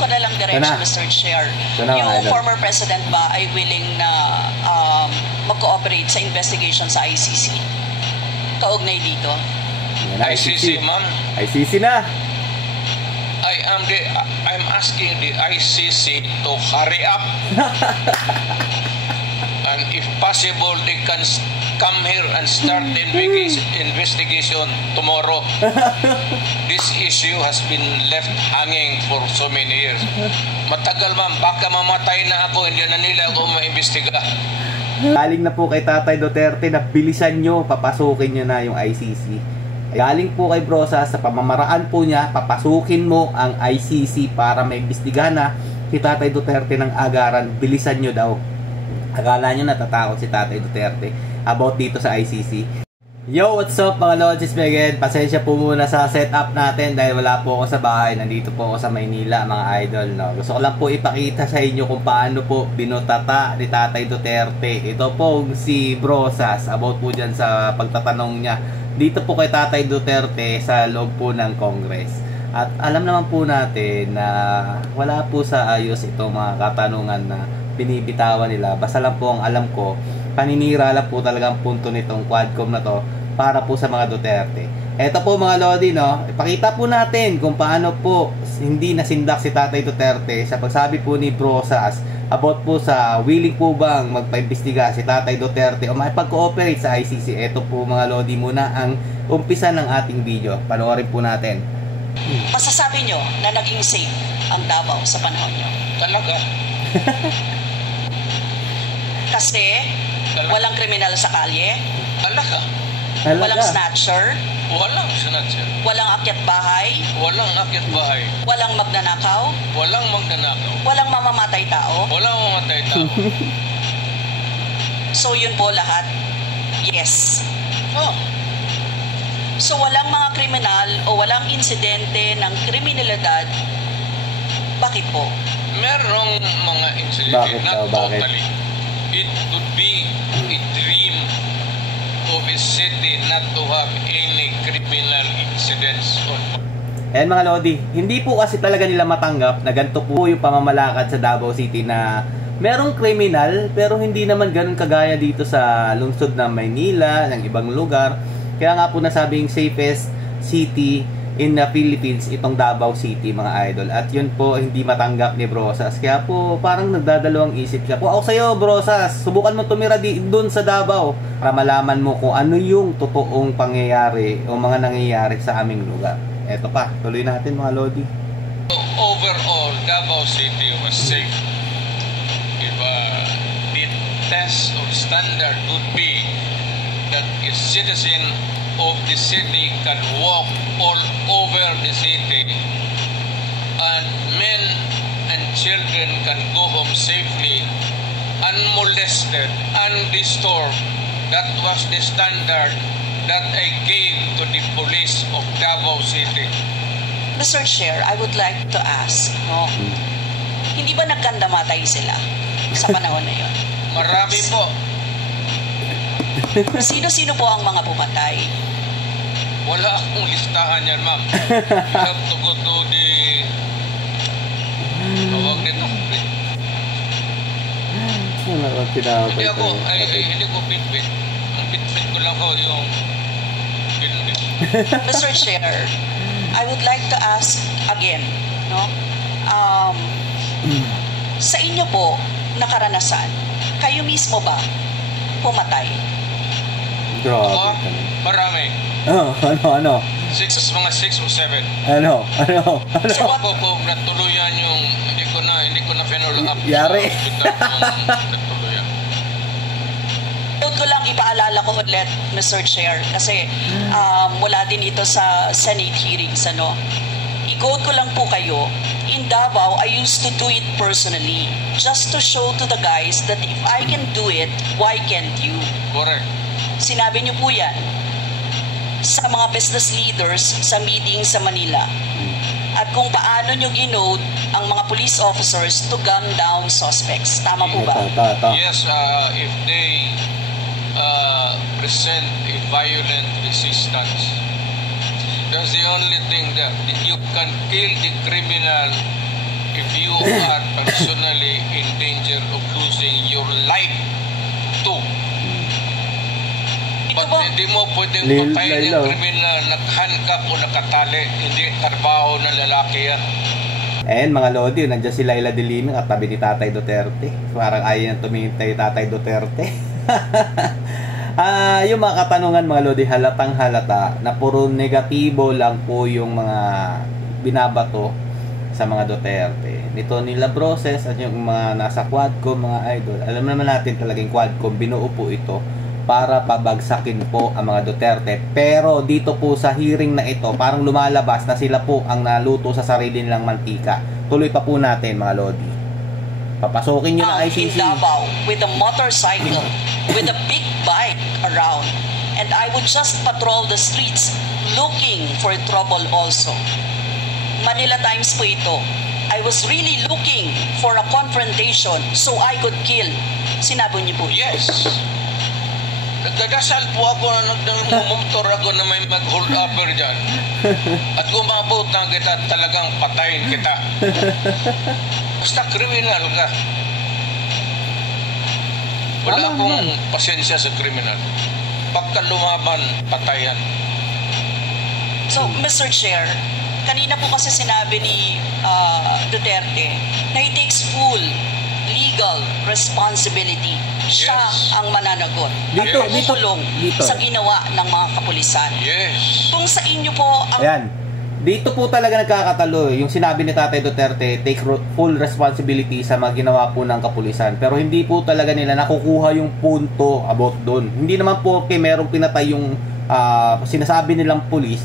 ko na lang diretso, Mr. Chair. Yung former president ba ay willing na mag-cooperate sa investigation sa ICC? Kaugnay dito? ICC, ma'am? ICC na! I'm asking the ICC to hurry up. And if possible, they can come here and start the investigation tomorrow. This issue has been left hanging for so many years. Matagal, ma'am. Baka mamatay na ako, hindi na nila ako maimbestiga. Galing na po kay Tatay Duterte na bilisan nyo, papasukin nyo na yung ICC. Galing po kay Brosas sa pamamaraan po niya, papasukin mo ang ICC para maimbestigahan na si Tatay Duterte ng agaran. Bilisan nyo daw. Akala nyo natatakot si Tatay Duterte about dito sa ICC. Yo, what's up mga Lodges Beged? Pasensya po muna sa setup natin dahil wala po ako sa bahay. Nandito po ako sa Maynila mga idol, no? Gusto ko lang po ipakita sa inyo kung paano po binutata ni Tatay Duterte. Ito po si Brosas about po dyan sa pagtatanong niya dito po kay Tatay Duterte sa loob po ng Congress. At alam naman po natin na wala po sa ayos itong mga katanungan na binibitawan nila. Basta lang po ang alam ko, paninira lang po talaga ang punto nitong Quadcom na to para po sa mga Duterte. Eto po mga Lodi, no? Ipakita po natin kung paano po hindi nasindak si Tatay Duterte sa pagsabi po ni Brosas about po sa willing po bang magpaimbestiga si Tatay Duterte o makipag-cooperate sa ICC. Eto po mga Lodi muna ang umpisa ng ating video. Panoorin po natin. Masasabi nyo na naging safe ang Davao sa panahon nyo? Talaga? Kasi walang kriminal sa kalye? Talaga? Walang snatcher? Walang snatcher. Walang akyat bahay? Walang akyat bahay. Walang magnanakaw? Walang magnanakaw. Walang mamamatay tao? Walang mamamatay tao. So yun po lahat? Yes. Oh. So walang mga kriminal o walang insidente ng kriminalidad? Bakit po? Merong mga insidente, not totally. It would be a dream of a city not to have any criminal incidents. Ayan mga Lodi, hindi po kasi talaga nila matanggap na ganito po yung pamamalakad sa Davao City na merong kriminal pero hindi naman ganun kagaya dito sa lungsod ng Maynila, ng ibang lugar. Kaya nga po nasabing safest city in the Philippines itong Davao City mga idol. At yun po hindi matanggap ni Brosas. Kaya po parang nagdadalawang isip siya. Kung ako sa'yo Brosas, subukan mo tumira doon sa Davao para malaman mo kung ano yung totoong pangyayari o mga nangyayari sa aming lugar. Eto pa, tuloy natin mga Lodi. Overall, Davao City was safe. If the test or standard would be that a citizen of the city can walk all over the city and men and children can go home safely, unmolested, undisturbed. That was the standard that I gave to the police of Davao City. Mr. Chair, I would like to ask, no? Hindi ba nagkandamatay sila sa panahon na yun? Marami po. Sino-sino po ang mga pumatay? Wala akong listahan yan, ma'am. You have to go to the... Tawag nito. Hindi ako, hindi ko pinpin. Ang pinpin ko lang ko yung... Mr. Chair, I would like to ask again, no? Sa inyo po, nakaranasan, kayo mismo ba pumatay? Grabe. Marami. Ano? Mga 6 o 7. Ano? So ako po, natuluyan yung, hindi ko na follow up. Yari. Ko lang ipaalala ko ulit, Mr. Chair, kasi wala din ito sa Senate hearings, ano? I-quote ko lang po kayo, in Davao, I used to do it personally, just to show to the guys that if I can do it, why can't you? Correct. Sinabi niyo po yan sa mga business leaders sa meeting sa Manila. At kung paano niyo ginode ang mga police officers to gun down suspects. Tama po ba? Yes, if they present a violent resistance, that's the only thing that you can kill the criminal if you are personally in danger of losing your life too. But hindi mo pwedeng patayin yung kriminal, nag-handcuff o nakatali. Hindi trabaho ng lalaki yan. Ayan mga Lodi, nandiyan si Laila De Lima at tabi ni Tatay Duterte. Parang ayaw niyang tumingin kay Tatay Duterte. Yung mga katanungan mga Lodi, halatang halata na puro negatibo lang po yung mga binabato sa mga Duterte. Nito nila Broses at yung mga nasa Quadcom mga idol. Alam naman natin talagang Quadcom, binuo po ito para pabagsakin po ang mga Duterte. Pero dito po sa hearing na ito, parang lumalabas na sila po ang naluto sa sarili nilang mantika. Tuloy pa po natin mga Lodi. Papasukin nyo na ICC. In Davao with a motorcycle, with a big bike around. And I would just patrol the streets looking for trouble also. Manila Times po ito. I was really looking for a confrontation so I could kill. Sinabi niyo po. Yes. Nagdadasal po ako na nagmumumtor ako na may mag-hold upper dyan. At kumabot na kita, talagang patayin kita. Basta kriminal ka. Wala akong pasensya sa kriminal. Pagka lumaban, patayan. So, Mr. Chair, kanina po kasi sinabi ni Duterte na he takes full legal responsibility. Siya Yes. ang mananagot Dito, at dito, kukulong dito. sa ginawa ng mga kapulisan. Yes. Kung sa inyo po ang Ayan. Dito po talaga nagkakatalo yung sinabi ni Tatay Duterte, take full responsibility sa mga ginawa po ng kapulisan. Pero hindi po talaga nila nakukuha yung punto about doon. Hindi naman po kay merong pinatay yung sinasabi nilang pulis,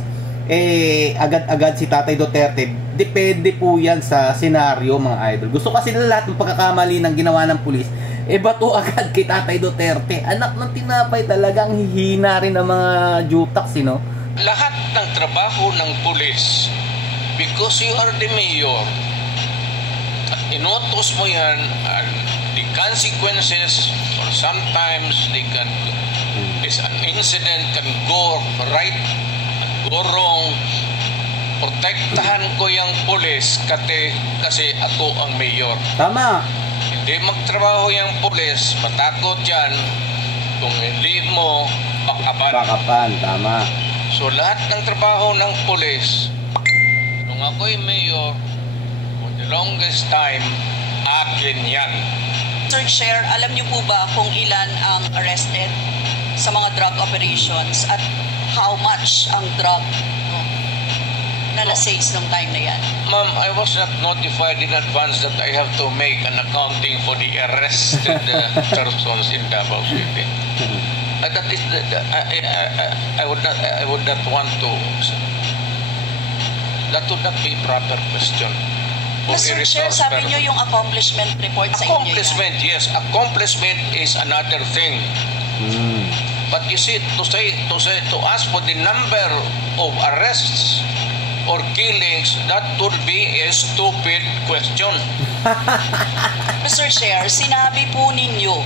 agad-agad si Tatay Duterte. Depende po yan sa senaryo mga idol. Gusto kasi nila lahat ng pagkakamali ng ginawa ng pulis, bato agad kay Tatay Duterte. Anak ng tinapay, talagang hihina rin ng mga jutaks, no? Lahat ng trabaho ng pulis, because you are the mayor, at inutos mo yan, and the consequences, or sometimes they can, is an incident can go right, go wrong. Protektahan ko yung pulis kasi ako ang mayor. Tama. Hindi magtrabaho yung pulis, matakot yan. Kung hindi mo, bakaban. Bakapan, tama. So lahat ng trabaho ng pulis, nung ako'y mayor, for the longest time, akin yan. Mr. Chair, alam niyo po ba kung ilan ang arrested sa mga drug operations at how much ang drug na na-seize nung time na yan? Ma'am, I was not notified in advance that I have to make an accounting for the arrested persons in Davao City. That is I would not want to. That would not be a proper question. Mr. Chair, sabi niyo yung accomplishment report sa inyo yan. Accomplishment, yes. Accomplishment is another thing. But you see, to ask for the number of arrests or killings, that would be a stupid question. Mr. Chair, sinabi po ninyo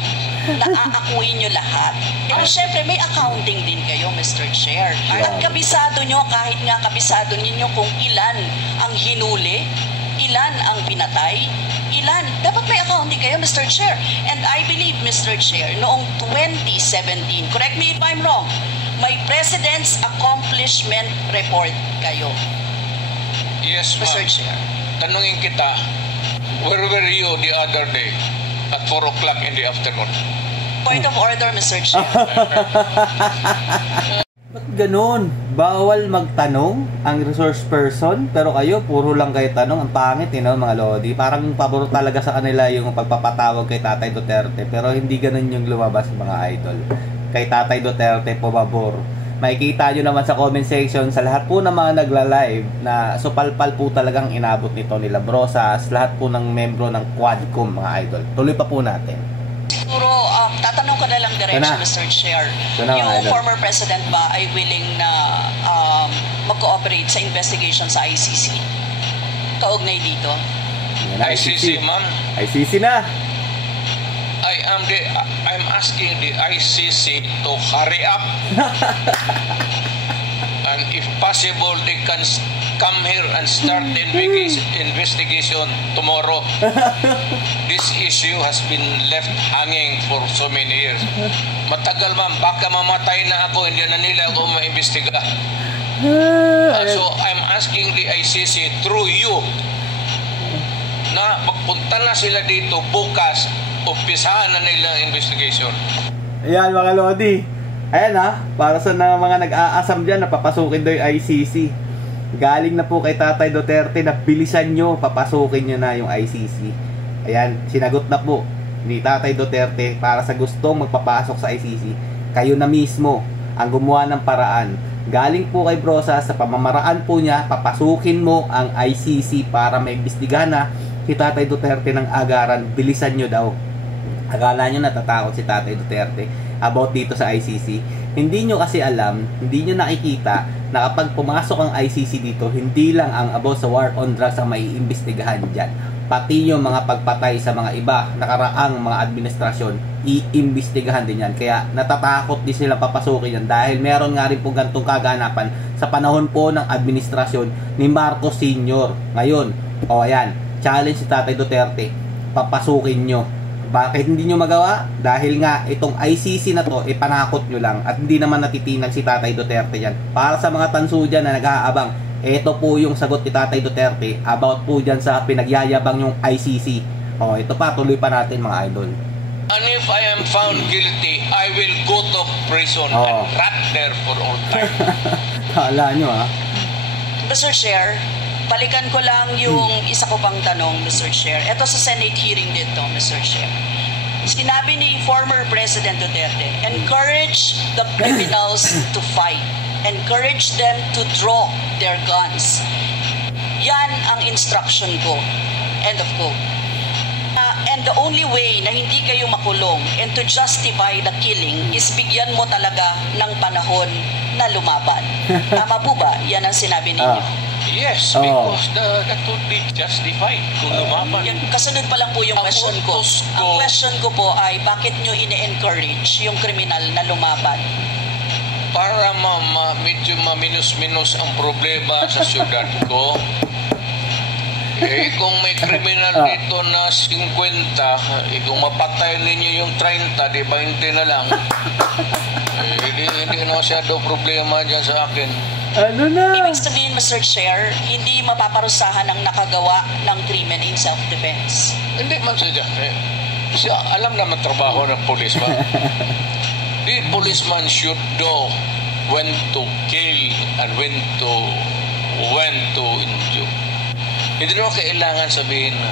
na aakuin nyo lahat. Pero syempre, may accounting din kayo, Mr. Chair. At kabisado nyo, kahit nga kabisado ninyo kung ilan ang hinuli, ilan ang pinatay, ilan. Dapat may accounting kayo, Mr. Chair. And I believe, Mr. Chair, noong 2017, correct me if I'm wrong, may President's Accomplishment Report kayo, Yes, Mr. ma'am. Chair. Tanungin kita, where were you the other day at 4 o'clock in the afternoon? Point of order, Mr. Chair. Ba't ganun? Bawal magtanong ang resource person, pero kayo, puro lang kayo tanong. Ang pangit, mga Lodi. Parang pabor talaga sa kanila yung pagpapatawag kay Tatay Duterte, pero hindi ganun yung lumabas mga idol. Kay Tatay Duterte, pabor. Makikita nyo naman sa comment section sa lahat po ng mga nagla-live na supalpal po talagang inabot nito nila Brosas, lahat po ng membro ng Quadcom mga idol. Tuloy pa po natin. Siguro, tatanong ko na lang diretso, Mr. Chair. Na, yung idol. former president ba ay willing na mag-cooperate sa investigation sa ICC? Kaugnay dito? Yan na, ICC, ma'am. ICC na. I'm asking the ICC to hurry up. And if possible, they can come here and start the investigation tomorrow. This issue has been left hanging for so many years. Matagal ma'am, baka mamatay na ako, hindi na nila ako maimbestiga. So I'm asking the ICC through you na magpunta na sila dito bukas, umpisahan na nila ang investigation. Ayan mga Lodi. Ayan para sa mga nag-aasam dyan na papasukin daw yung ICC. Galing na po kay Tatay Duterte na bilisan nyo, papasukin nyo na yung ICC. Ayan, sinagot na po ni Tatay Duterte para sa gustong magpapasok sa ICC. Kayo na mismo ang gumawa ng paraan. Galing po kay Brosas, sa pamamaraan po niya, papasukin mo ang ICC para maimbestigahan na si Tatay Duterte ng agaran. Bilisan nyo daw. Akala nyo natatakot si Tatay Duterte about dito sa ICC. Hindi nyo kasi alam, hindi nyo nakikita na kapag pumasok ang ICC dito, hindi lang ang about sa war on drugs ang maiimbestigahan dyan. Pati yung mga pagpatay sa mga iba, nakaraang mga administrasyon, iimbestigahan din yan. Kaya natatakot din sila papasukin yan dahil meron nga rin po gantong kaganapan sa panahon po ng administrasyon ni Marcos Sr. Ngayon, ayan, challenge si Tatay Duterte, papasukin nyo. Bakit hindi nyo magawa? Dahil nga itong ICC na to, panakot nyo lang at hindi naman natitinag si Tatay Duterte yan. Para sa mga tanso dyan na nag-aabang, ito po yung sagot ni Tatay Duterte about po dyan sa pinagyayabang yung ICC. Ito pa, tuloy pa natin mga idol. And if I am found guilty, I will go to prison and rot there for all time. Kala nyo Mr. Chair, balikan ko lang yung isa ko pang tanong, Mr. Chair. Ito sa Senate hearing dito, Mr. Chair. Sinabi ni former President Duterte, encourage the criminals to fight. Encourage them to draw their guns. Yan ang instruction ko. End of quote. And the only way na hindi kayo makulong and to justify the killing is bigyan mo talaga ng panahon na lumaban. Tama po ba? Yan ang sinabi ninyo. Yes, because that would be justified kung lumaban. Kasunod pa lang po yung question ko. Ang question ko po ay bakit nyo ini-encourage yung kriminal na lumaban? Para medyo maminus-minus ang problema sa syudad ko. Kung may kriminal dito na 50, kung mapatay ninyo yung 30, di 20 na lang. Hindi na masyado problema dyan sa akin. Ano na? Ibig sabihin, Mr. Chair, hindi mapaparusahan ang nakagawa ng krimen in self-defense. Hindi man siya. Alam naman trabaho ng policeman. The policeman should know when to kill and when to injure. Hindi naman kailangan sabihin na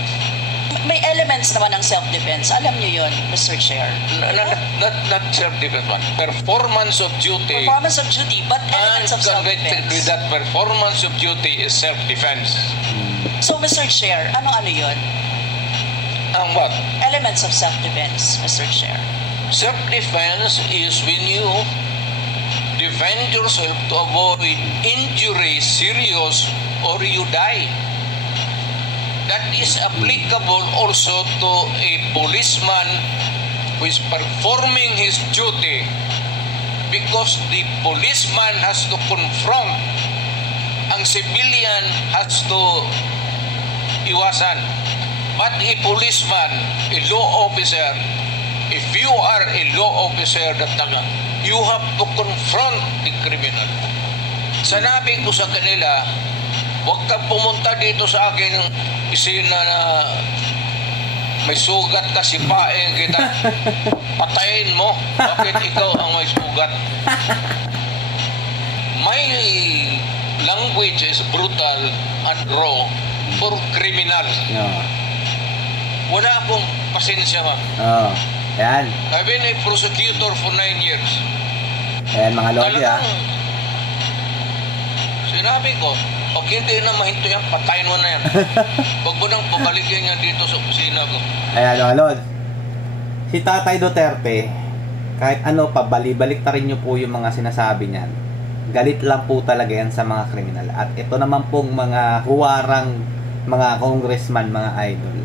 may elements naman ng self-defense. Alam niyo yun, Mr. Chair. Not self-defense one. Performance of duty. Performance of duty, but elements of self-defense. With that performance of duty is self-defense. So, Mr. Chair, ano yun? Ang what? Elements of self-defense, Mr. Chair. Self-defense is when you defend yourself to avoid injury, serious, or you die. That is applicable also to a policeman who is performing his duty, because the policeman has to confront, ang civilian has to iwasan. But a policeman, a law officer, if you are a law officer, you have to confront the criminal. Sanabi ko sa kanila, huwag kang pumunta dito sa akin isina na may sugat ka, sipain kita, patayin mo. Bakit ikaw ang may sugat? My language is brutal and raw for criminal. Wala akong pasensya, ma'am. Yan. I've been a prosecutor for 9 years. Ayan mga lodi Sinabi ko, pag hindi na mahinto yan, patayin mo na yan. Huwag mo nang pabalikin yan dito sa opisina ko. Ayan mga lodi. Si Tatay Duterte, kahit ano, pabalik-balik ta rin nyo po yung mga sinasabi niyan. Galit lang po talaga yan sa mga kriminal. At ito naman pong mga huwarang mga congressman, mga idol.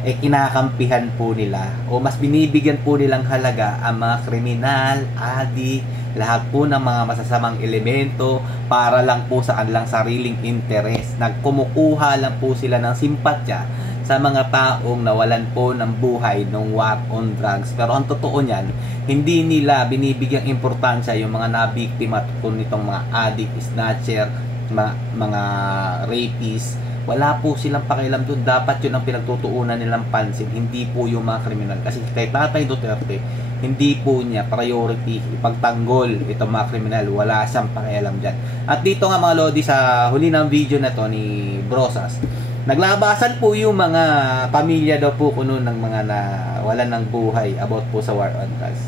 kinakampihan po nila o mas binibigyan po nilang halaga ang mga kriminal, adik, lahat po ng mga masasamang elemento para lang po sa kanilang sariling interes. Nagkumukuha lang po sila ng simpatya sa mga taong nawalan po ng buhay ng war on drugs. Pero ang totoo niyan, hindi nila binibigyang importansya yung mga nabiktima po nitong mga addict, snatcher, mga rapists. Wala po silang pakialam doon. Dapat yun ang pinagtutuunan nilang pansin, hindi po yung mga kriminal. Kasi kay Tatay Duterte, hindi po niya priority ipagtanggol itong mga kriminal. Wala siyang pakialam dyan. At dito nga mga Lodi, sa huli ng video na to ni Brosas, naglabasan po yung mga pamilya daw po kuno ng mga nawalan ng buhay about po sa war on drugs.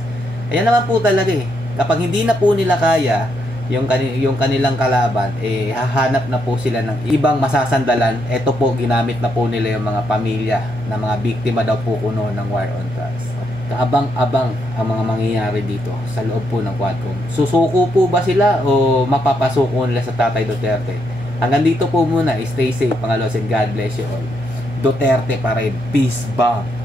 Ayan naman po talaga kapag hindi na po nila kaya yung kanilang kalaban, hahanap na po sila ng ibang masasandalan. Ito po, ginamit na po nila yung mga pamilya na mga biktima daw po kuno ng war on drugs. Kaabang-abang ang mga mangyayari dito sa loob po ng Quadcom. Susuko po ba sila o mapapasuko nila sa Tatay Duterte? Hanggang dito po muna. Stay safe mga Los, and God bless you all. Duterte pa rin. Peace bomb.